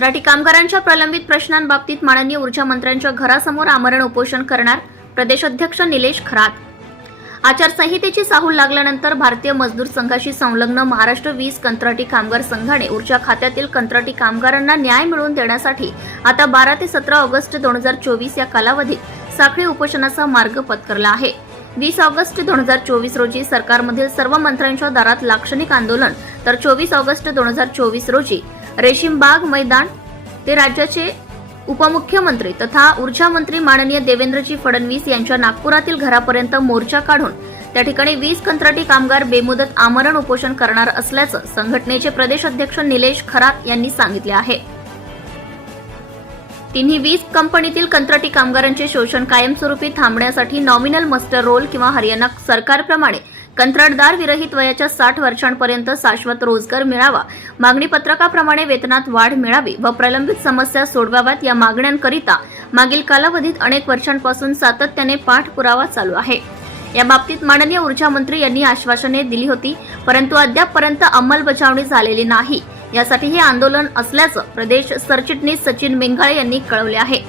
कंत्राटी कामगारांच्या प्रलंबित प्रश्नांबाबतीत माननीय ऊर्जा मंत्र्यांच्या घरासमोर आमरण उपोषण करणार प्रदेशाध्यक्ष निलेश खरात. आचारसंहितेची साहूल लागल्यानंतर भारतीय मजदूर संघाशी संलग्न महाराष्ट्र वीज कंत्राटी कामगार संघाने ऊर्जा खात्यातील कंत्राटी कामगारांना न्याय मिळवून देण्यासाठी आता बारा ते सतरा ऑगस्ट दोन हजार चोवीस या कालावधीत साखळी उपोषणाचा मार्ग पत्करला आहे. वीस ऑगस्ट दोन हजार चोवीस रोजी सरकारमधील सर्व मंत्र्यांच्या दारात लाक्षणिक आंदोलन तर चोवीस ऑगस्ट दोन हजार चोवीस रोजी रेशीमबाग मैदान ते राज्याचे उपमुख्यमंत्री तथा ऊर्जा मंत्री माननीय देवेंद्रजी फडणवीस यांच्या नागपुरातील घरापर्यंत मोर्चा काढून त्या ठिकाणी वीज कंत्राटी कामगार बेमुदत आमरण उपोषण करणार असल्याचं संघटनेचे प्रदेश अध्यक्ष निलेश खरात यांनी सांगितले आहे. तिन्ही वीज कंपनीतील कंत्राटी कामगारांचे शोषण कायमस्वरूपी थांबण्यासाठी नॉमिनल मस्टर रोल किंवा हरियाणा सरकारप्रमाणे कंत्राटदार विरहित वयाच्या साठ वर्षांपर्यंत शाश्वत रोजगार मिळावा. मागणी पत्रकाप्रमाणे वेतनात वाढ मिळावी व प्रलंबित समस्या सोडवाव्यात या मागण्यांकरिता मागील कालावधीत अनेक वर्षांपासून सातत्याने पाठपुरावा चालू आहे. या बाबतीत माननीय ऊर्जा मंत्री यांनी आश्वासने दिली होती परंतु अद्यापपर्यंत अंमलबजावणी झालेली नाही. यासाठी हे आंदोलन असल्याचं प्रदेश सरचिटणीस सचिन मेंघाळे यांनी कळवले आहे.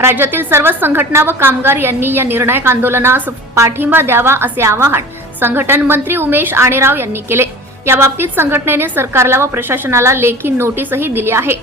राज्यातील सर्व संघटना व कामगार यांनी या निर्णायक आंदोलनास पाठिंबा द्यावा असे आवाहन संघटन मंत्री उमेश आणेराव यांनी केले. याबाबतीत संघटनेने सरकारला व प्रशासनाला लेखी नोटीसही दिली आहे.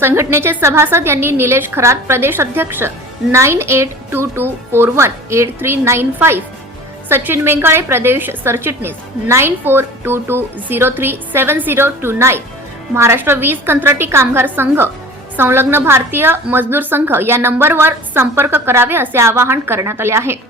संघटनेचे सभासद यांनी निलेश खरात प्रदेश अध्यक्ष nine eight two two four one eight three nine five Sachin Mengale प्रदेश सरचिटणीस nine four two two zero three seven zero two nine Maharashtra वीज कंत्राटी कामगार संघ संलग्न भारतीय मजदूर संघ या नंबरवर संपर्क करावे असे आवाहन करण्यात आले आहे.